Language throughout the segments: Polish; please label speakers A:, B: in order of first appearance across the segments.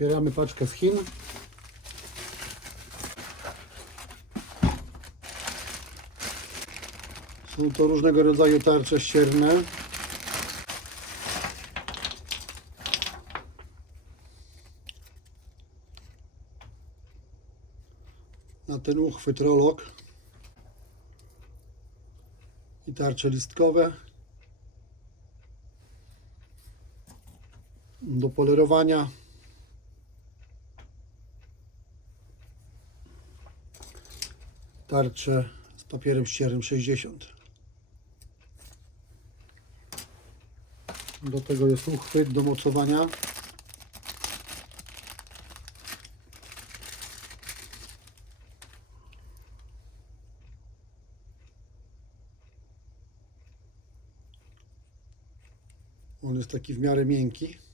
A: Otwieramy paczkę z Chin. Są to różnego rodzaju tarcze ścierne. Na ten uchwyt rolok i tarcze listkowe do polerowania. Tarcze z papierem ściernym 60. Do tego jest uchwyt do mocowania. On jest taki w miarę miękki.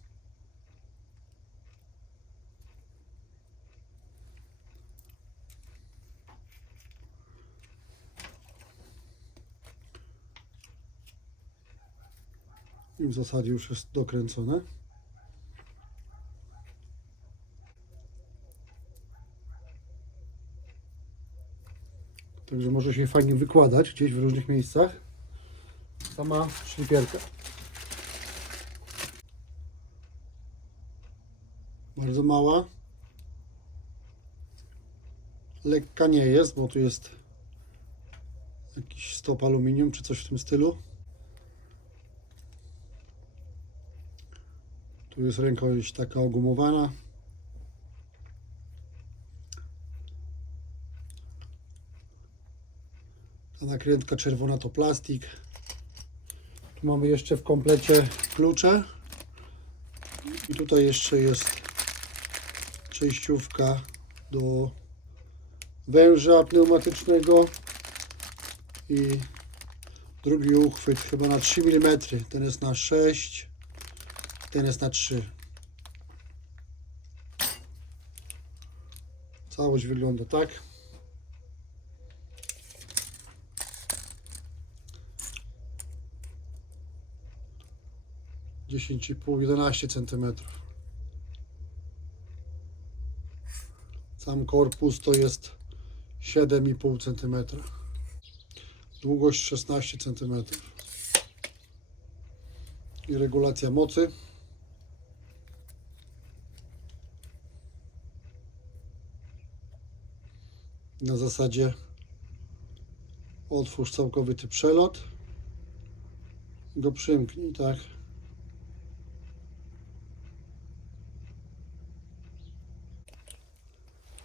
A: I w zasadzie już jest dokręcone. Także może się fajnie wykładać gdzieś w różnych miejscach. Sama szlifierka. Bardzo mała. Lekka nie jest, bo tu jest jakiś stop aluminium czy coś w tym stylu. Tu jest rękojeść taka ogumowana. Ta nakrętka czerwona to plastik. Tu mamy jeszcze w komplecie klucze. I tutaj jeszcze jest przejściówka do węża pneumatycznego i drugi uchwyt chyba na 3 mm. Ten jest na 6 jest na 3. Całość wygląda tak. Dziesięć i pół, 11 centymetrów. Sam korpus to jest 7,5 cm. Długość 16 cm. I regulacja mocy. Na zasadzie otwórz całkowity przelot. Go przymknij, tak.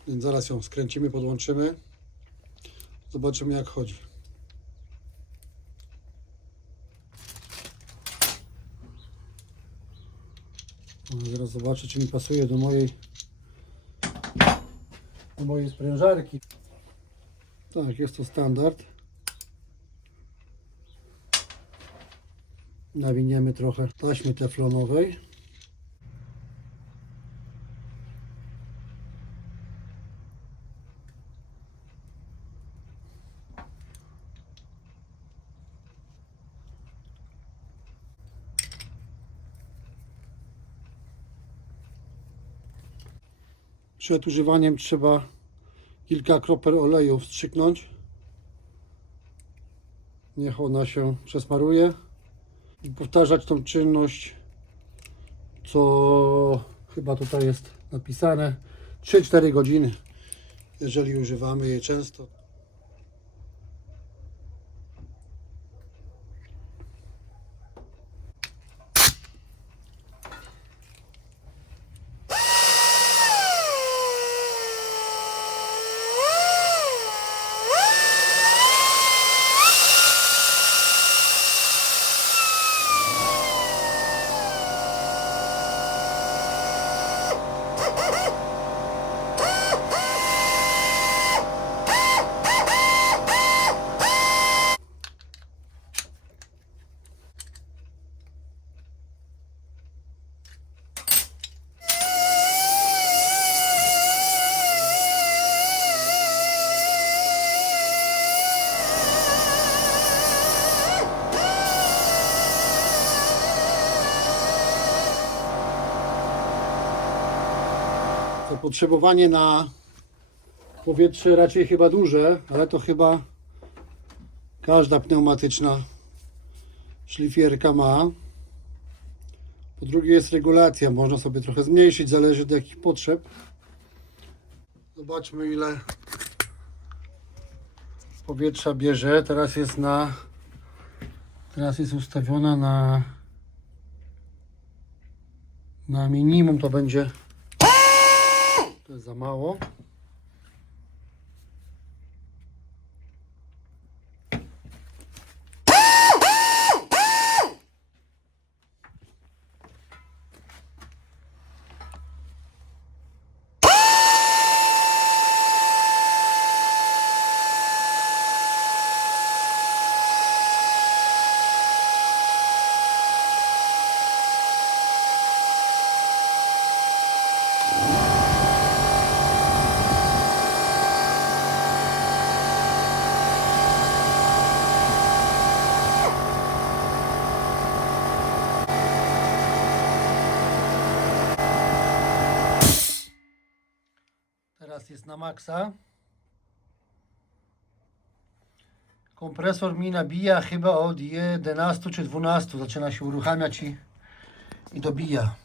A: Więc zaraz ją skręcimy, podłączymy. Zobaczymy jak chodzi. Zaraz zobaczę czy mi pasuje do mojej do mojej sprężarki. Tak, jest to standard. Nawiniemy trochę taśmy teflonowej. Przed używaniem trzeba kilka kropel oleju wstrzyknąć. Niech ona się przesmaruje i powtarzać tą czynność, co chyba tutaj jest napisane 3-4 godziny, jeżeli używamy jej często. Zapotrzebowanie na powietrze raczej chyba duże, ale to chyba każda pneumatyczna szlifierka ma. Po drugie jest regulacja, można sobie trochę zmniejszyć, zależy od jakich potrzeb. Zobaczmy ile powietrza bierze. Teraz jest na teraz jest ustawiona na na minimum to będzie to jest za mało. Teraz jest na maksa. Kompresor mi nabija chyba od 11 czy 12. Zaczyna się uruchamiać i, i dobija.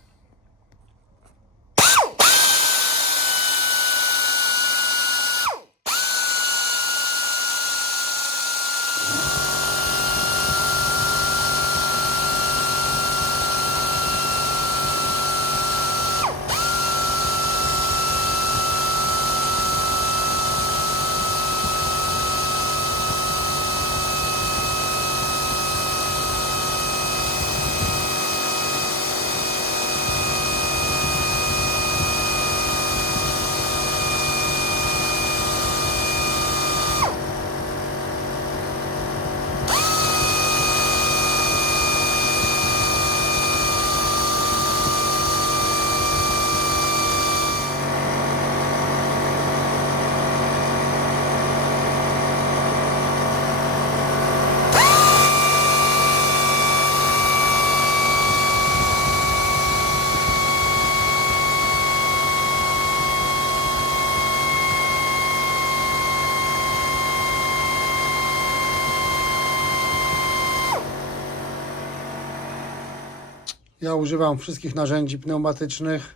A: Ja używam wszystkich narzędzi pneumatycznych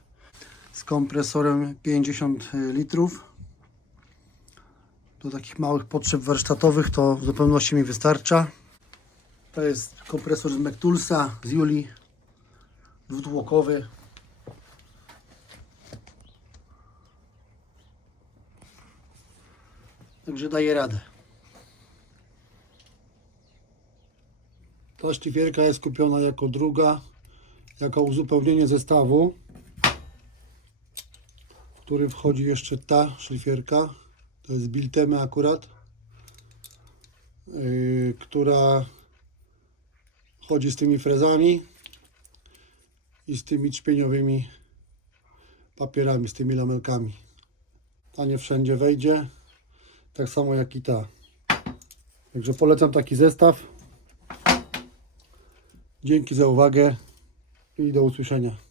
A: z kompresorem 50 litrów. Do takich małych potrzeb warsztatowych to w zupełności mi wystarcza. To jest kompresor z Mectulsa, z Juli, dwutłokowy. Także daje radę. Ta szlifierka jest kupiona jako druga, jako uzupełnienie zestawu, w który wchodzi jeszcze ta szlifierka. To jest Biltemy akurat, yy, która chodzi z tymi frezami i z tymi czpieniowymi papierami, z tymi lamelkami. Ta nie wszędzie wejdzie, tak samo jak i ta. Także polecam taki zestaw. Dzięki za uwagę i do usłyszenia.